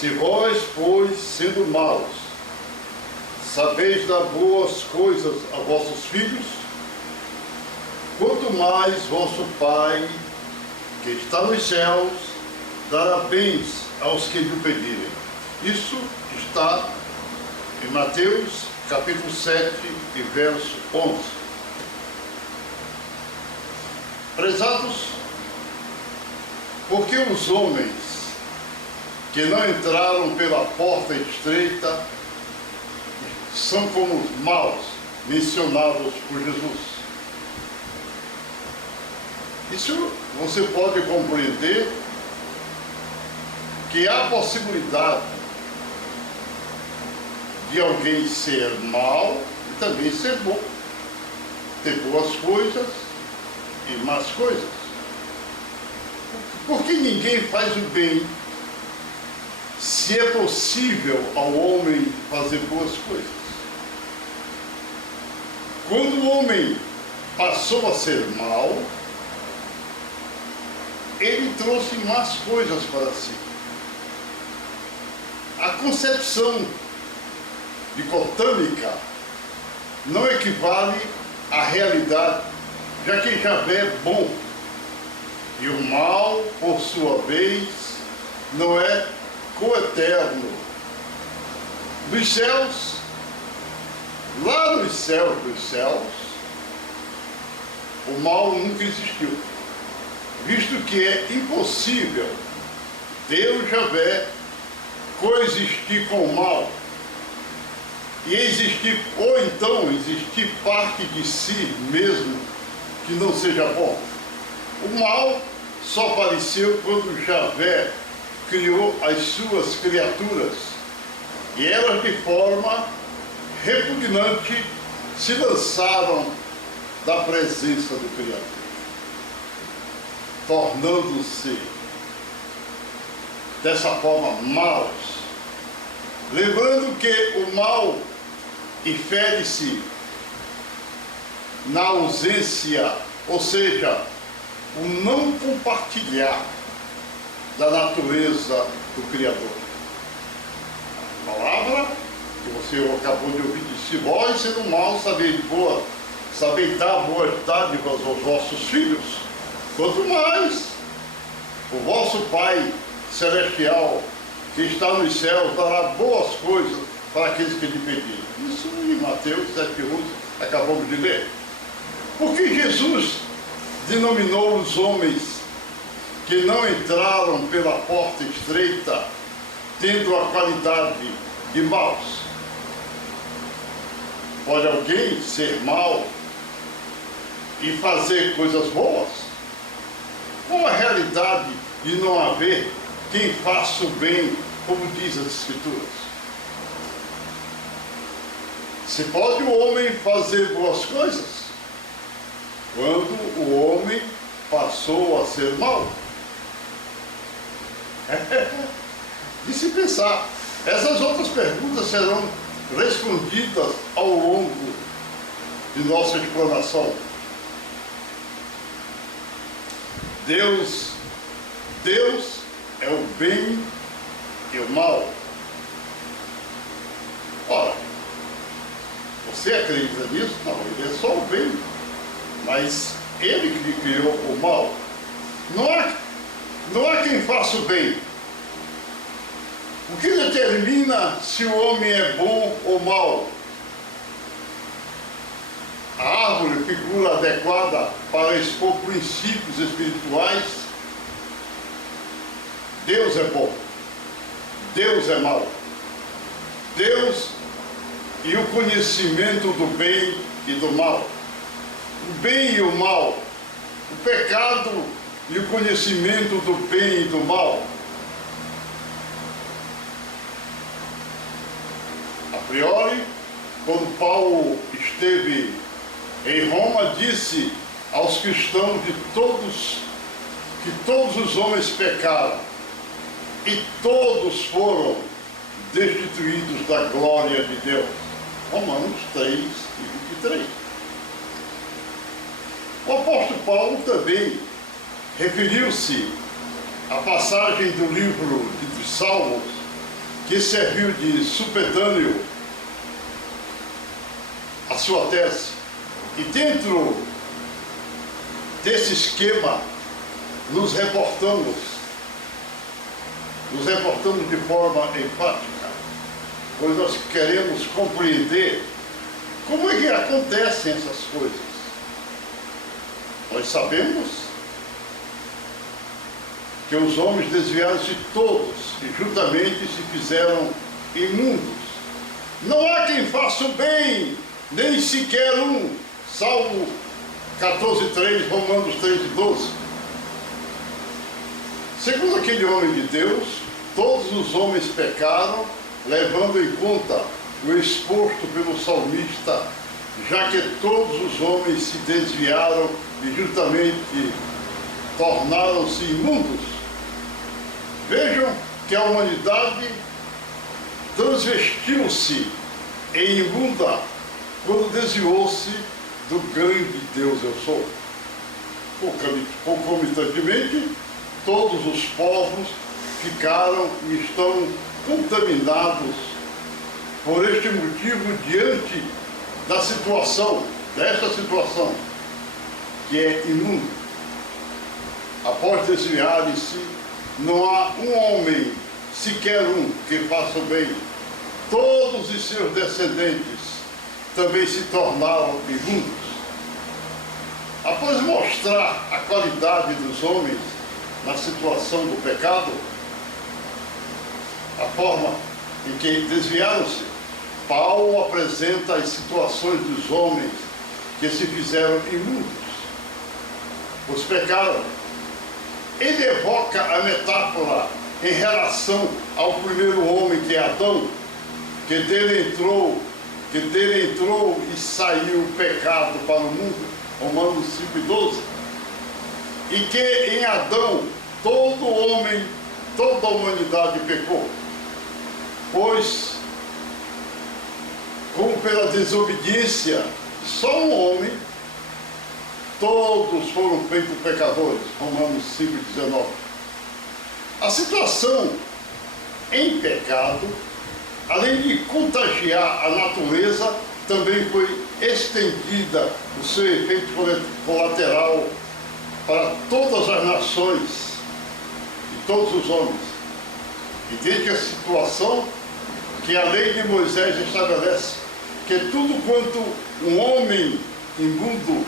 Se vós, pois, sendo maus, sabeis dar boas coisas a vossos filhos, quanto mais vosso Pai, que está nos céus, dará bens aos que lhe pedirem. Isso está em Mateus, capítulo 7, e verso 11. Prezados, porque os homens que não entraram pela porta estreita são como os maus mencionados por Jesus. Isso você pode compreender que há possibilidade de alguém ser mau e também ser bom, ter boas coisas e más coisas. Porque ninguém faz o bem se é possível ao homem fazer boas coisas. Quando o homem passou a ser mau, ele trouxe más coisas para si. A concepção dicotômica não equivale à realidade, já que Javé é bom e o mal, por sua vez, não é coeterno. Dos céus, lá nos céus dos céus, o mal nunca existiu, visto que é impossível Deus, Javé, coexistir com o mal e existir, ou então existir parte de si mesmo que não seja bom. O mal só apareceu quando Javé criou as suas criaturas e elas, de forma repugnante, se lançaram da presença do Criador, tornando-se dessa forma maus, lembrando que o mal infere-se na ausência, ou seja, o não compartilhar da natureza do Criador. A palavra que você acabou de ouvir disse: vós, sendo maus, sabeis dar boas dádivas aos vossos filhos, quanto mais o vosso Pai Celestial, que está nos céus, dará boas coisas para aqueles que lhe pedirem. Isso em Mateus 7:11, acabamos de ler. Porque Jesus denominou os homens que não entraram pela porta estreita, tendo a qualidade de maus. Pode alguém ser mau e fazer coisas boas? Qual a realidade de não haver quem faça o bem, como diz as Escrituras? Se pode o homem fazer boas coisas quando o homem passou a ser mau? De se pensar. Essas outras perguntas serão respondidas ao longo de nossa explanação. Deus é o bem e o mal. Ora, você acredita nisso? Não, ele é só o bem. Mas ele que criou o mal. Não há quem faça o bem. O que determina se o homem é bom ou mau? A árvore, figura adequada para expor princípios espirituais. Deus é bom, Deus é mau. Deus e o conhecimento do bem e do mal. O bem e o mal, o pecado e o conhecimento do bem e do mal. A priori, quando Paulo esteve em Roma, disse aos cristãos que todos os homens pecaram e todos foram destituídos da glória de Deus. Romanos 3:23. O apóstolo Paulo também referiu-se à passagem do livro dos Salmos, que serviu de supedâneo à sua tese. E dentro desse esquema, nos reportamos de forma empática, pois nós queremos compreender como é que acontecem essas coisas. Nós sabemos que os homens desviaram-se todos e juntamente se fizeram imundos. Não há quem faça o bem, nem sequer um. Salmo 14:3, Romanos 3:12. Segundo aquele homem de Deus, todos os homens pecaram, levando em conta o exposto pelo salmista, já que todos os homens se desviaram e juntamente tornaram-se imundos. Vejam que a humanidade transvestiu-se em imunda quando desviou-se do grande Deus eu sou. Concomitantemente, todos os povos ficaram e estão contaminados. Por este motivo, diante desta situação, que é imunda, após desviarem-se, não há um homem, sequer um, que faça o bem. Todos os seus descendentes também se tornaram imundos. Após mostrar a qualidade dos homens na situação do pecado, a forma em que desviaram-se, Paulo apresenta as situações dos homens que se fizeram imundos, os pecaram. Ele evoca a metáfora em relação ao primeiro homem, que é Adão, que dele entrou e saiu o pecado para o mundo, Romanos 5:12, e que em Adão todo homem, toda a humanidade pecou, pois, como pela desobediência, só um homem, todos foram feitos pecadores, Romanos 5:19. A situação em pecado, além de contagiar a natureza, também foi estendida o seu efeito colateral para todas as nações e todos os homens. E desde a situação que a lei de Moisés estabelece, que tudo quanto um homem imundo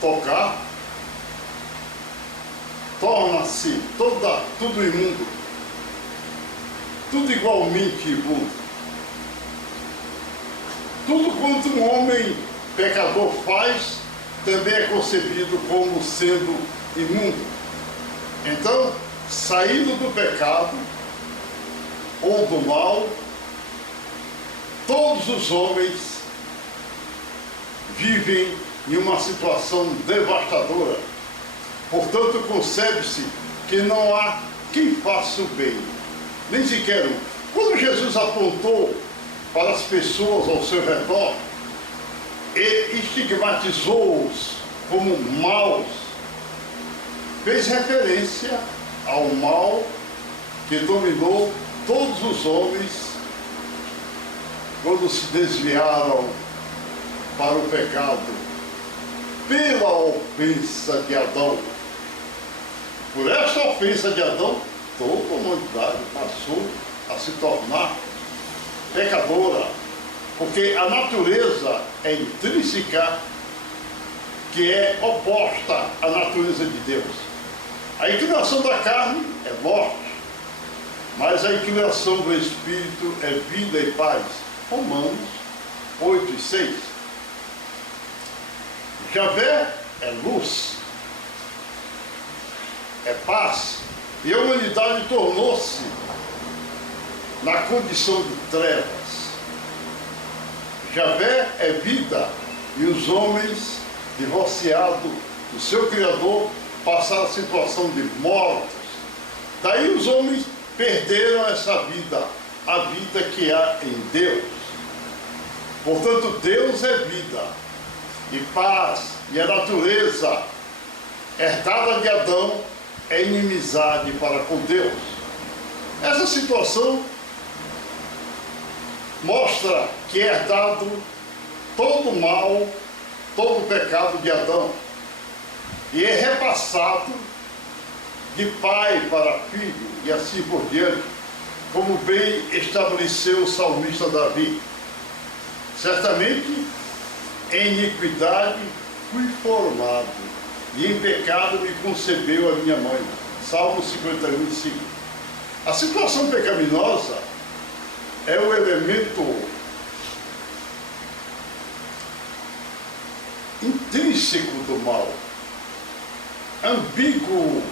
tocar, torna-se tudo imundo, tudo igualmente imundo. Tudo quanto um homem pecador faz, também é concebido como sendo imundo. Então, saindo do pecado ou do mal, todos os homens vivem em uma situação devastadora. Portanto, concebe-se que não há quem faça o bem, nem sequer um. Quando Jesus apontou para as pessoas ao seu redor e estigmatizou-os como maus, fez referência ao mal que dominou todos os homens quando se desviaram para o pecado, pela ofensa de Adão. Por esta ofensa de Adão, toda a humanidade passou a se tornar pecadora, porque a natureza é intrínseca, que é oposta à natureza de Deus. A inclinação da carne é morte, mas a inclinação do Espírito é vida e paz. Romanos 8:6. Javé é luz, é paz, e a humanidade tornou-se na condição de trevas. Javé é vida, e os homens, divorciados do seu Criador, passaram a situação de mortos. Daí os homens perderam essa vida, a vida que há em Deus. Portanto, Deus é vida e paz, e a natureza herdada de Adão é inimizade para com Deus. Essa situação mostra que é herdado todo o mal, todo o pecado de Adão. E é repassado de pai para filho e assim por diante, como bem estabeleceu o salmista Davi. Certamente, em iniquidade fui formado, e em pecado me concebeu a minha mãe. Salmo 51, 5. A situação pecaminosa é o elemento intrínseco do mal, ambíguo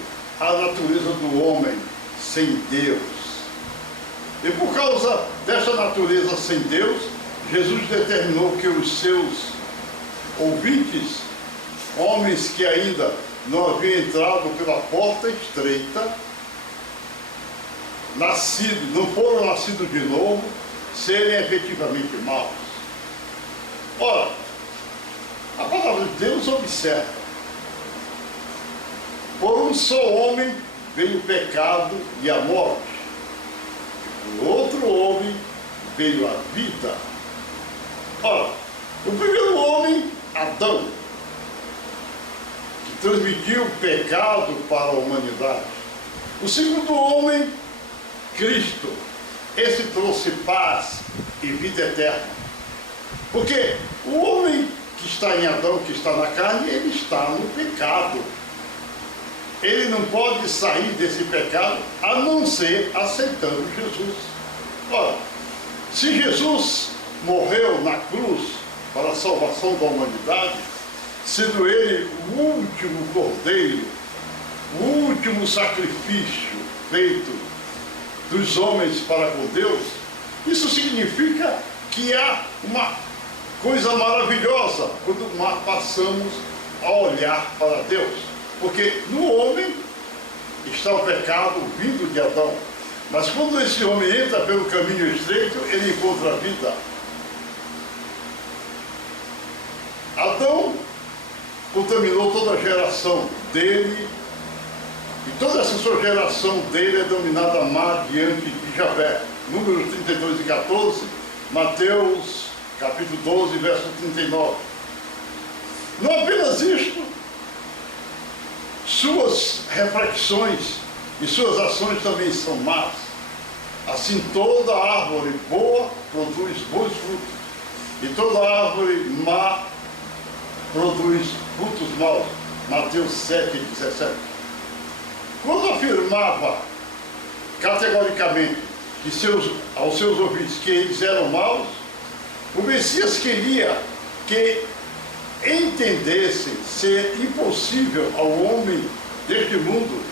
à natureza do homem sem Deus. E por causa dessa natureza sem Deus, Jesus determinou que os seus ouvintes, homens que ainda não haviam entrado pela porta estreita, não foram nascidos de novo, serem efetivamente maus. Ora, a palavra de Deus observa: por um só homem veio o pecado e a morte, e por outro homem veio a vida. Ora, o primeiro homem, Adão, que transmitiu o pecado para a humanidade. O segundo homem, Cristo, esse trouxe paz e vida eterna. Porque o homem que está em Adão, que está na carne, ele está no pecado. Ele não pode sair desse pecado a não ser aceitando Jesus. Ora, se Jesus morreu na cruz para a salvação da humanidade, sendo ele o último cordeiro, o último sacrifício feito dos homens para com Deus, isso significa que há uma coisa maravilhosa quando nós passamos a olhar para Deus. Porque no homem está o pecado vindo de Adão. Mas quando esse homem entra pelo caminho estreito, ele encontra a vida. Adão contaminou toda a geração dele, e toda essa sua geração dele é dominada má diante de Javé. Números 32 e 14, Mateus capítulo 12, verso 39. Não apenas isto, suas reflexões e suas ações também são más. Assim, toda árvore boa produz bons frutos, e toda árvore má produz frutos maus. Mateus 7, 17. Quando afirmava categoricamente aos seus ouvintes que eles eram maus, o Messias queria que entendessem ser impossível ao homem deste mundo,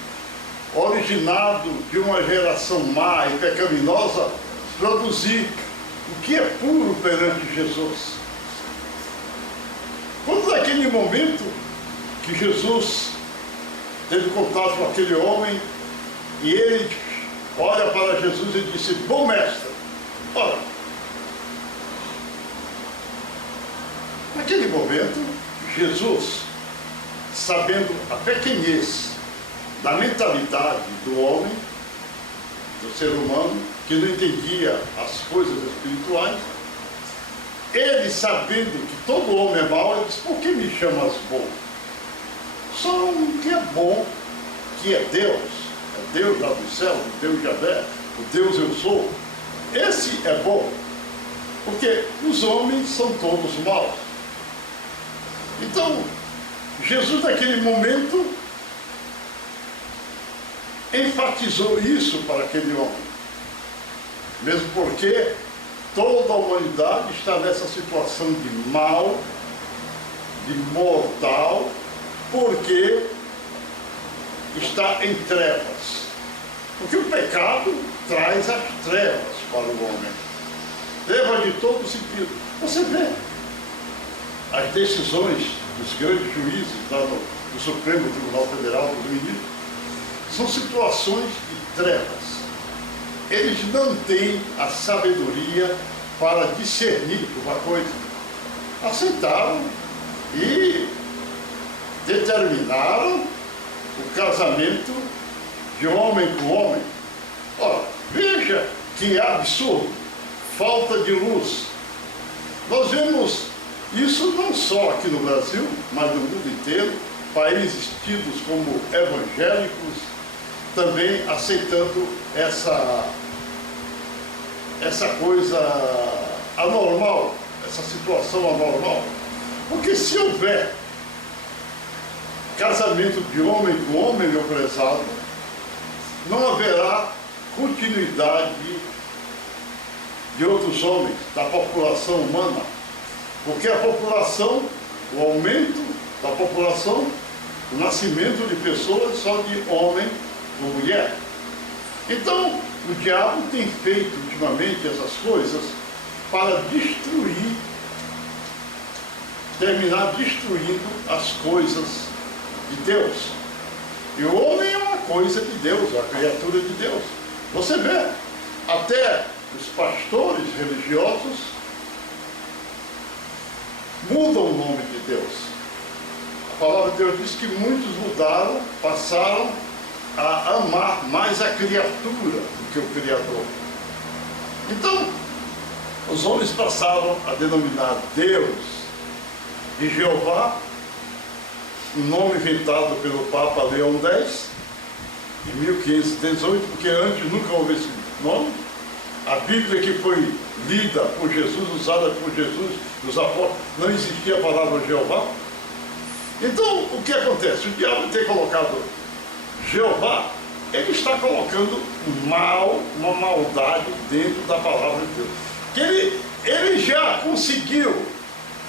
originado de uma geração má e pecaminosa, produzir o que é puro perante Jesus. Quando naquele momento que Jesus teve contato com aquele homem, e ele olha para Jesus e disse: bom mestre. Ora, naquele momento, Jesus, sabendo a pequenez da mentalidade do homem, do ser humano, que não entendia as coisas espirituais, ele, sabendo que todo homem é mau, ele disse: por que me chamas bom? Só um que é bom, que é Deus lá do céu, o Deus Javé, o Deus eu sou. Esse é bom, porque os homens são todos maus. Então, Jesus naquele momento enfatizou isso para aquele homem, mesmo porque toda a humanidade está nessa situação de mal, de mortal, porque está em trevas. Porque o pecado traz as trevas para o homem. Trevas de todo sentido. Você vê as decisões dos grandes juízes lá do Supremo Tribunal Federal, dos ministros, são situações de trevas. Eles não têm a sabedoria para discernir uma coisa. Aceitaram e determinaram o casamento de homem com homem. Ora, veja que absurdo. falta de luz. Nós vemos isso não só aqui no Brasil, mas no mundo inteiro, países tidos como evangélicos também aceitando essa coisa anormal, essa situação anormal. Porque se houver casamento de homem com homem, meu prezado, não haverá continuidade de outros homens, da população humana, porque a população, o aumento da população, o nascimento de pessoas só de homem ou mulher. Então, o diabo tem feito ultimamente essas coisas para destruir, terminar destruindo as coisas de Deus. E o homem é uma coisa de Deus, uma criatura de Deus. Você vê, até os pastores religiosos mudam o nome de Deus. A palavra de Deus diz que muitos mudaram, passaram a amar mais a criatura do que o Criador. Então, os homens passaram a denominar Deus de Jeová, um nome inventado pelo Papa Leão X, em 1518, porque antes nunca houve esse nome. A Bíblia que foi lida por Jesus, usada por Jesus, os apóstolos, não existia a palavra Jeová. Então, o que acontece? O diabo tem colocado Jeová, ele está colocando mal, uma maldade dentro da palavra de Deus. Que ele já conseguiu,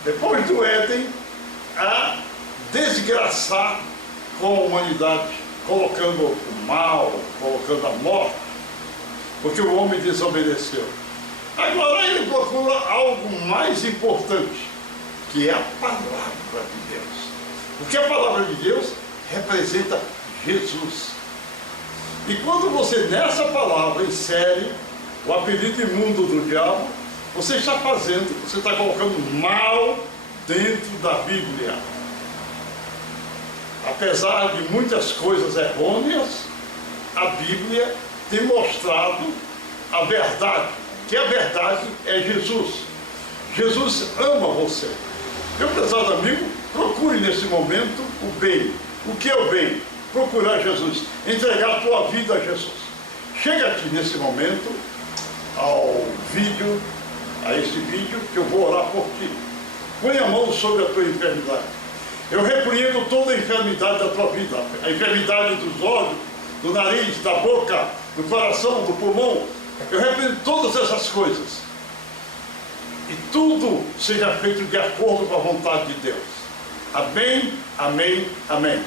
depois do Éden, a desgraçar com a humanidade, colocando o mal, colocando a morte, porque o homem desobedeceu. Agora ele procura algo mais importante, que é a palavra de Deus. Porque a palavra de Deus representa Jesus. E quando você nessa palavra insere o apelido imundo do diabo, você está colocando mal dentro da Bíblia. Apesar de muitas coisas errôneas, a Bíblia tem mostrado a verdade, que a verdade é Jesus. Jesus ama você. Meu prezado amigo, procure nesse momento o bem. O que é o bem? Procurar Jesus, entregar a tua vida a Jesus. Chega aqui nesse momento a esse vídeo, que eu vou orar por ti. Põe a mão sobre a tua enfermidade. Eu repreendo toda a enfermidade da tua vida, a enfermidade dos olhos, do nariz, da boca, do coração, do pulmão. Eu repreendo todas essas coisas. E tudo seja feito de acordo com a vontade de Deus. Amém, amém, amém.